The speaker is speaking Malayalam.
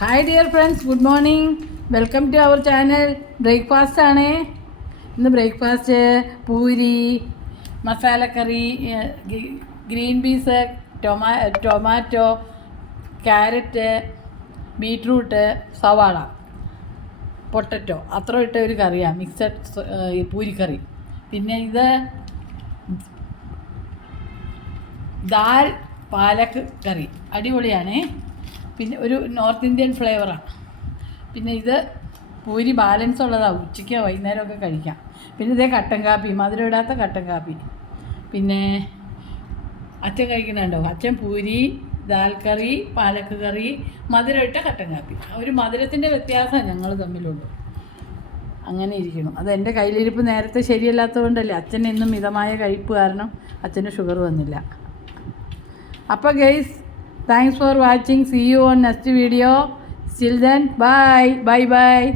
Hi dear friends, good morning. Welcome to our channel. Breakfast ആണ് ഇന്ന്. ബ്രേക്ക്ഫാസ്റ്റ് പൂരി, മസാലക്കറി, green peas, tomato, carrot, beetroot, സവാള, പൊട്ടറ്റോ അത്ര ഇട്ട ഒരു കറിയാണ്. മിക്സഡ് പൂരിക്കറി. പിന്നെ ഇത് ദാൽ പാലക്ക് കറി, അടിപൊളിയാണ്. പിന്നെ ഒരു നോർത്ത് ഇന്ത്യൻ ഫ്ലേവറാണ്. പിന്നെ ഇത് പൂരി ബാലൻസ് ഉള്ളതാണ്, ഉച്ചയ്ക്കോ വൈകുന്നേരമൊക്കെ കഴിക്കാം. പിന്നെ ഇതേ കട്ടൻ കാപ്പി, മധുരം ഇടാത്ത കട്ടൻ കാപ്പി. പിന്നെ അച്ഛൻ കഴിക്കണുണ്ടോ? അച്ഛൻ പൂരി, ദാൽ കറി, പാലക്ക് കറി, മധുരം ഇട്ട കട്ടൻ കാപ്പി. ഒരു മധുരത്തിൻ്റെ വ്യത്യാസം ഞങ്ങൾ തമ്മിലുള്ളൂ. അങ്ങനെ ഇരിക്കണം. അത് എൻ്റെ കയ്യിലിരിപ്പ് നേരത്തെ ശരിയല്ലാത്തതുകൊണ്ടല്ലേ. അച്ഛൻ എന്നും മിതമായ കഴിപ്പ് കാരണം അച്ഛന് ഷുഗർ വന്നില്ല. അപ്പോൾ guys, thanks for watching. See you on next video. Till then, bye.